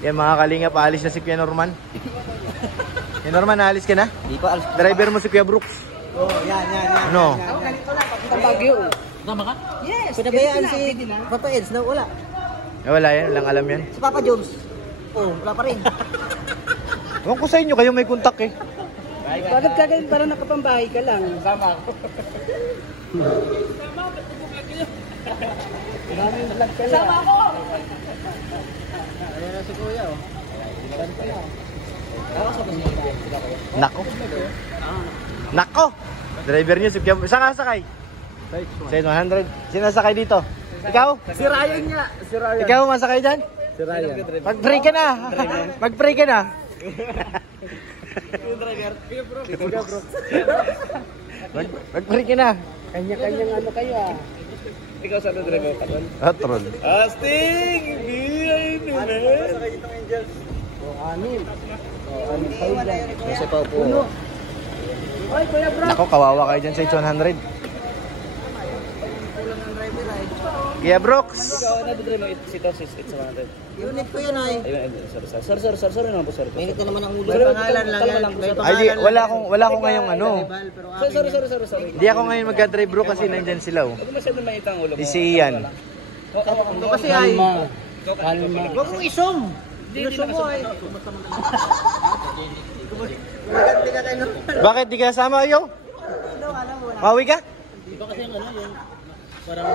Yan mga kalinga, paalis na si Kuya Norman. Kuya Norman, naalis ka na? Di pa alis. Driver mo si Kuya Brooks. Oh, yan. Ano? Ako ganito lang, papunta Baguio. Tama ka? Yes. Pinabayaan si Papa Eds na wala. Wala yan, walang alam yan. Si Papa Jones. Oh, wala pa rin. Ewan ko sa inyo, kayo may kontak eh. Bakit ka ganyan? Parang nakapambahay ka lang. Sama ako. Sama ako! Ayan na si Kuya oh. Nako. Nako! Driver niyo si Kuya. Saan ka sakay? Sa 100. Sino sakay dito? Ikaw? Si Ryan nga. Si Ryan. Ikaw masakay dyan? Si Ryan. Mag-pray ka na. Mag-pray ka na. Mag-pray ka na. Kanya-kanyang ano kayo ah. Ikaw saan na driver ka doon? Atron. Asting! Biyay nyo na! Anim. Anim kayo dyan. Kasi pa po. Ay, Kuya Bro! Nako, kawawa kayo dyan sa 800. Kuya Brooks! Ikaw, nadodre mo si Tosis, it's 100. Unit ko yun ay. Sorry naman po, sorry. Minute na naman ang ulo. Pangalan lang yan. Ay, di, wala akong ngayong ano. Sorry. Di ako ngayon magka-drive bro kasi nandyan sila oh. Huwag masyadong maitang ulo mo. Si Ian. Ito kasi ay. Kalma. Huwag mong isom. Isom mo ay. Maganda ka tayo. Bakit di ka kasama ayo? Mawi ka? Iba kasi yung ano yung parang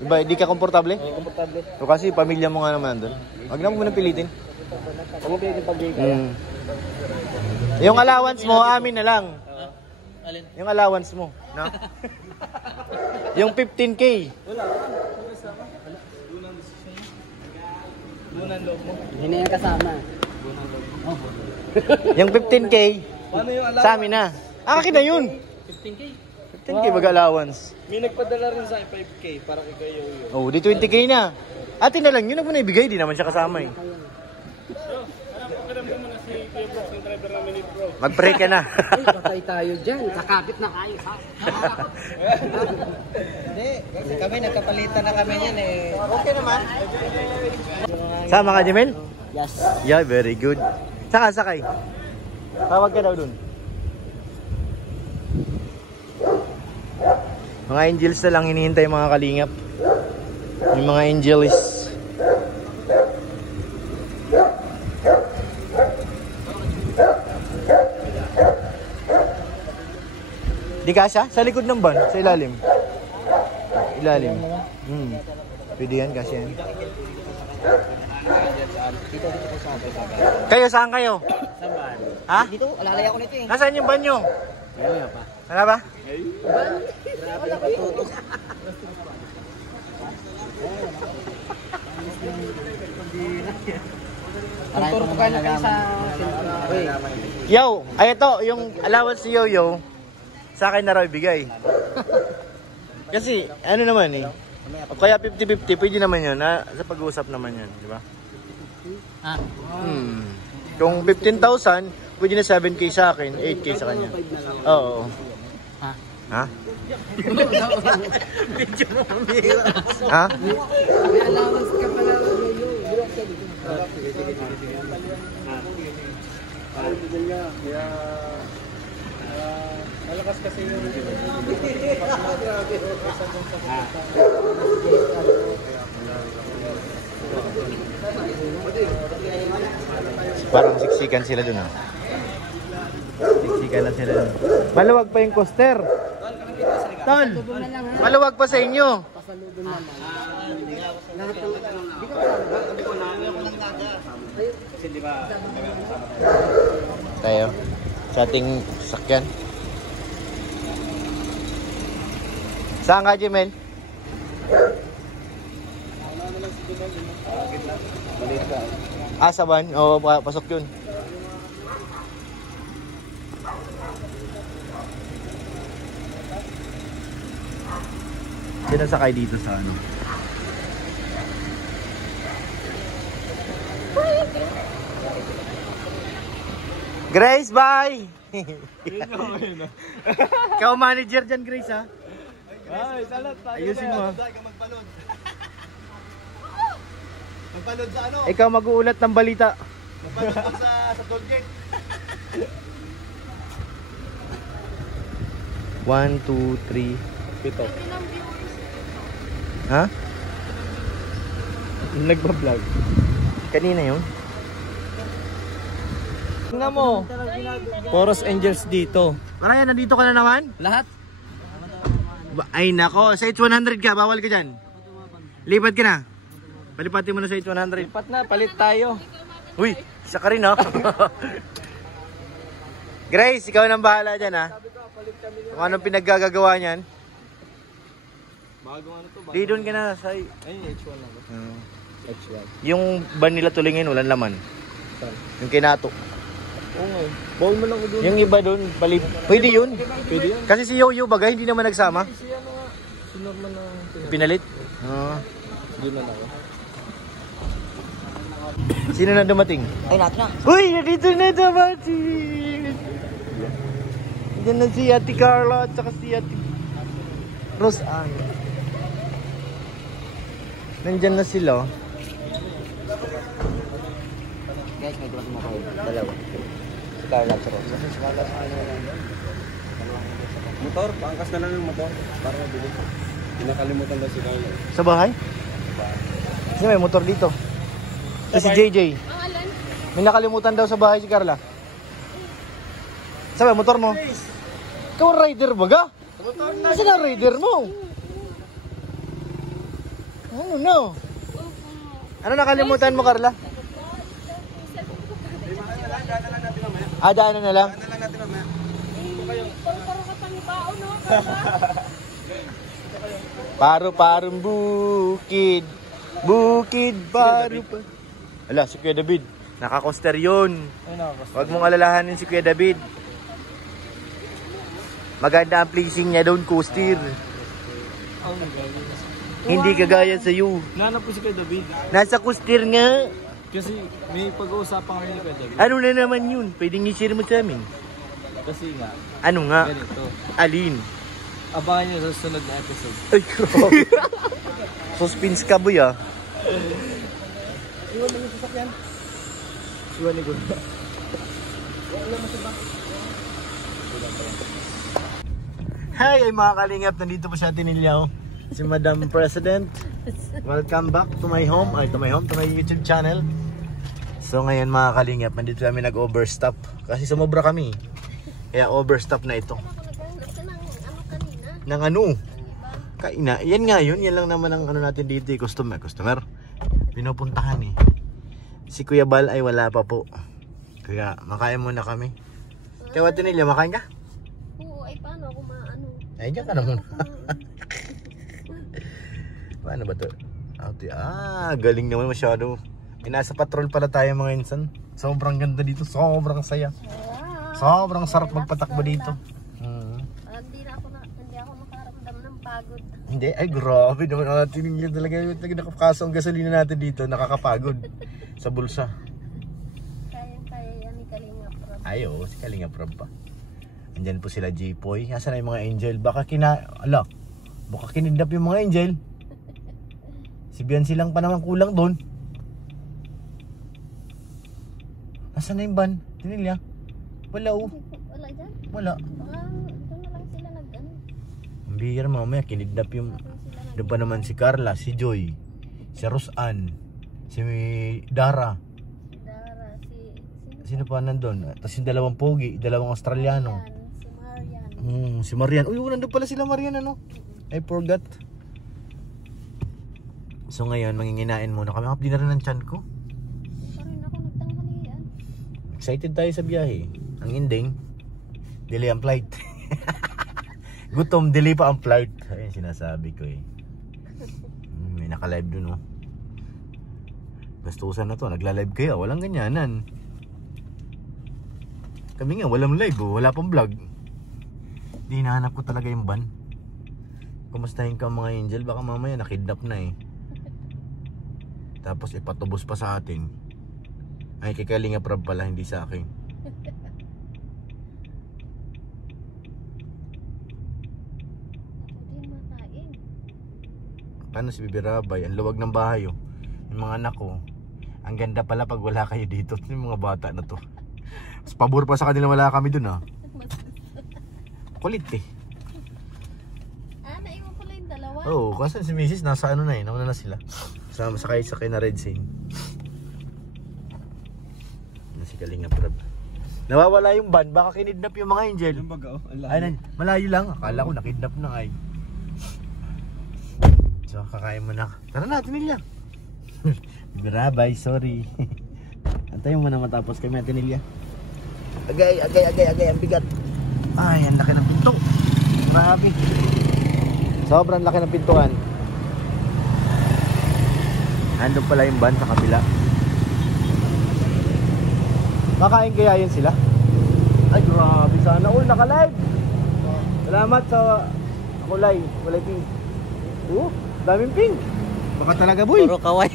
Iba, di ka komportable? komportable. So kasi pamilya mo nga naman doon. Huwag na mo muna pilitin. Huwag mo pilitin pag-gay ka. Yung allowance mo, amin na lang. Alin? Yung allowance mo, no? Yung 15K. Bunang loob mo. Hindi yan kasama. Yung 15K, Paano yung allowance? sa amin na. Akin na yun. 15K? 15K mag-allowance. May nagpadala rin sa 5K para kay Kuya Yoyo. Oh, di 20K na. Atin na lang, yun ang muna ibigay, di naman siya kasama eh. Mag-pray ka na. Ay, patay tayo dyan. Kakapit na kayo. Hindi, kasi kami nagkapalitan na kami yan eh. Okay naman. Sama ka, Jimel? Yes. Yeah, very good. Saka, sakay. Tawag ka daw dun. Mga angels na lang hinihintay mga kalingap. Yung mga angels. Di kasya? Sa likod ng van? Sa ilalim? Ilalim. Pwede yan, kasya yan. Kayo, saan kayo? Sa van. Ha? Dito, alalay ako nito eh. Nasaan yung van nyo? Ayaw pa. Wala ba? Grabe yung patuto. Tungkol ko kayo na kayo sa... Yo, ay ito, yung allowance ni Yoyo, sa akin na raw ibigay. Kasi, ano naman eh, kaya 50-50, pwede naman yun, sa pag-uusap naman yun, di ba? Ha? Kung 15,000, pwede na 7K sa akin, 8K sa kanya. Oo. Ha? Ha? Medyo mo pambira. Ha? May allowance ka pala ngayon. Malakas kasi yung Parang siksikan sila dun ah. Siksikan na sila dun. Maluwag pa yung coaster. Tol, maluwag pa sa inyo. pasalubong naman. Lahat ng hindi ba Tayo sa ating sakyan. Saan ka, Jimel? Sa van? Oo, pasok yun. Sino sakay dito sa ano? Grace, bye! Ikaw manager dyan, Grace, ha? ay, salat tayo. Ayusin mo. Magpanood sa ano? Ikaw mag-uulat ng balita. Magpanood sa Tollgate. 1, 2, 3. Pito. Ha? Nagpa-vlog. Kanina yun? Tingnan mo. Poros Angels dito. Maraya, nandito ka na naman? Lahat? Ay nako, sa H100 ka, bawal ka dyan. Lipat ka na. Palipatin mo na sa H100. Lipat na, palit tayo. Uy, isa ka rin ha. Grace, ikaw nang bahala dyan ha. Kung anong pinaggagawa niyan. Bagong ano to? Di doon ka na sa... Ayun, H1 lang ba? H1. Yung ban nila tulingin, walang laman. Yung kinato. Oo nga. Bawal mo lang ko doon. Yung iba doon, pwede yun. Pwede yun. Kasi si Yoyo bagay, hindi naman nagsama. Si ano nga. Si Norman na Pinalit? Oo. Doon na ako. Sino na dumating? Ay, natin na. Uy, nandito na dumating! Diyan na si Ate Carla at saka si Ate Rose Ann. Nandyan na sila. Guys, may dumating ako. Dalawa. Si Carla at si Rosa. Motor, paangkas na lang ng motor. Para mabilis. Pinakalimutan daw si Carla. Sa bahay? Kasi may motor dito. Si JJ. May nakalimutan daw sa bahay si Carla. Sabi, motor mo? Ikaw ang rider baga? Kasi na rider mo? Ano no? Ano nakalimutan mo, Carla? Ah, daanan na lang? Paro-parong bukid. Bukid, paro pa. Ala, si Kuya David. Naka-coaster yun. Huwag mong alalahanin si Kuya David. Maganda ang placing niya doon, coaster. Hindi kagaya sa iyo. Nanap ko si Kuya David. Nasa coaster nga. Kasi may pag-uusapan kami ni Kuya David. Ano na naman yun? Pwedeng i-share mo sa amin. Kasi nga, Ano nga? ganito. Alin? Abangan nyo sa sunod na episode. Ay, grabe. Suspense ka, boy, ah. Iwan mo yung sasakyan. Iwan ni Gunda. Hi, ay mga kalingap. Nandito po sa atin nilyaw. Si Madam President. Welcome back to my home. Ay, to my YouTube channel. So ngayon mga kalingap, nandito kami nag-overstop. Kasi sumobra kami. Kaya overstop na ito. Nang ano? Kaina. Yan nga yun. Yan lang naman ang ano natin dito. Customer. Pinupuntahan eh. Si Kuya Bal ay wala pa po. Kaya makain muna kami. Kaya Watinilya, makain ka? Oo, ay paano ako maano? Ay, dyan ka naman. Paano ba to? Galing naman masyado. Nasa patrol pala tayo mga insan. Sobrang ganda dito. Sobrang saya. Sobrang sarap magpatakbo dito. Hindi ako makaramdam ng pagod. Hindi, ay grabe naman natin yun talaga. Nakapakaso ang gasolina natin dito. Nakakapagod. Sa bulsa. Kaya yan ni Kalinga Prab. Ay, oo, si Kalinga Prab pa. Andyan po sila J-Poy. Nasaan na yung mga angel? Baka kinidnap yung mga angel. Si Biancy lang pa naman kulang doon. Nasaan na yung van? Tinilya? Wala oh. Wala dyan? Wala. Baka doon na lang sila nag-ano. Ang bihira mamaya, kinidnap yung... Doon pa naman si Carla, si Joy, si Rose Ann, si Dara. Dara, Sino pa nandun? Tapos yung dalawang pogi, dalawang Australiano. si Marian. Si Marian. Uy, nandun pala sila Marian ano? I forgot. So ngayon, manginginain muna kami. Kapdi na rin ang tiyan ko. Pa rin ako nagtanghalian. Excited tayo sa biyahe. Ang ending, delay ang flight. Gutom, delay pa ang flight. Ayun sinasabi ko eh. May naka-live dun oh. Gastusan na to, nagla-live kayo. Walang ganyanan. Kami nga, walang live oh. Wala pang vlog. Di hinahanap ko talaga yung van. Kumustahin ka mga angel? Baka mamaya nakidnap na eh. Tapos ipatubos pa sa atin. Ay, kay Kalinga Prab pala, hindi sa akin. Hindi makain. Paano si Bibi Rabay? Ang luwag ng bahay oh. Yung mga anak ko, ang ganda pala pag wala kayo dito. Yung mga bata na to. Mas pabor pa sa kanila wala kami dun ah. Kulit eh. Naiwan ko lang yung dalawa. Oo, kasi si Mrs. nasa ano na eh, nauna na sila. Sama sa sakay na Red Scene. Si Kalinga Prab. Nawawala yung van, baka kinidnap yung mga angel. Yung baga, Ay, malayo lang. Akala ko nakidnap na ay. So, kakain mo na. Tara na, Tinilya. Brabay, sorry. Antayin mo na matapos kami, Tinilya. Agay, ang bigat. Ay, ang laki ng pinto. Grabe. Sobrang laki ng pintuan. Andun pala yung van sa kabila. Makain kaya yun sila? Ay, grabe sana. Uy, naka-live! Salamat sa kulay pink. Daming pink. Baka talaga, boy. Puro kaway.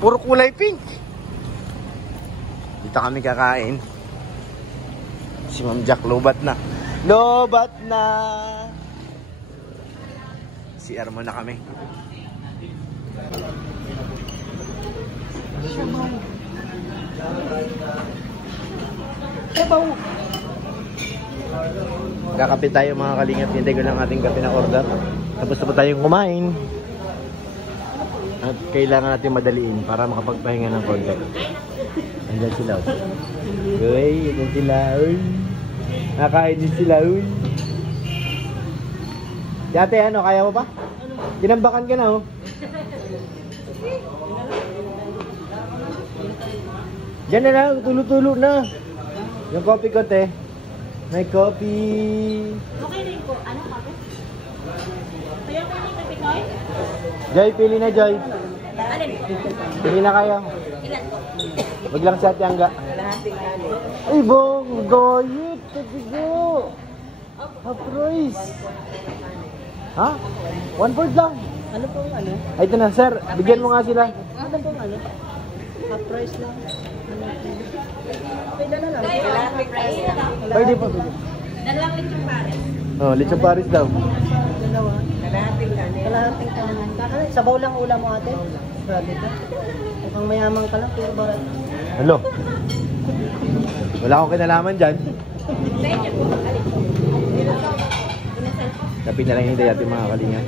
Puro kulay pink. Dito kami kakain. Si Ma'am Jack, lobat na. Lobat na! CR mo na kami. Kakape tayo mga kalingap. Hintay ko lang ating kape na order. Tapos na pa tayong kumain. At kailangan natin madaliin para makapagpahinga ng konti. Andyan sila. Uy, andyan sila. Uy. Nakain din sila. Uy. Dati ano, kaya mo pa? Tinambakan ka na oh. Diyan na lang, tulo-tulo na. Yung coffee ko, te. May coffee. Okay rin po. Ano kape? Kaya ko yung kape ko? Joy, pili na, Joy. Alin po? Pili na kayo. Ilan po? Wag lang sa Tiangga. Ay, bong, goyit. Tabigo. Half price. Ha? 1/4 lang. Ano pong ano? Ay, ito na, sir. Bigyan mo nga sila. Ano pong ano? Half price lang. Pwede na lang. Pwede pa, pwede. Dalawang lechong pares. Oh, lechon Paris daw. Dalawa. Kalahating kanan. Sabaw lang ulam mo ate. Grabe ka. Mukhang mayaman ka lang, pero barat. Hello. Wala akong kinalaman dyan. Sa inyo po. Alin po? Tapi na lang hindi ating mga kalinga.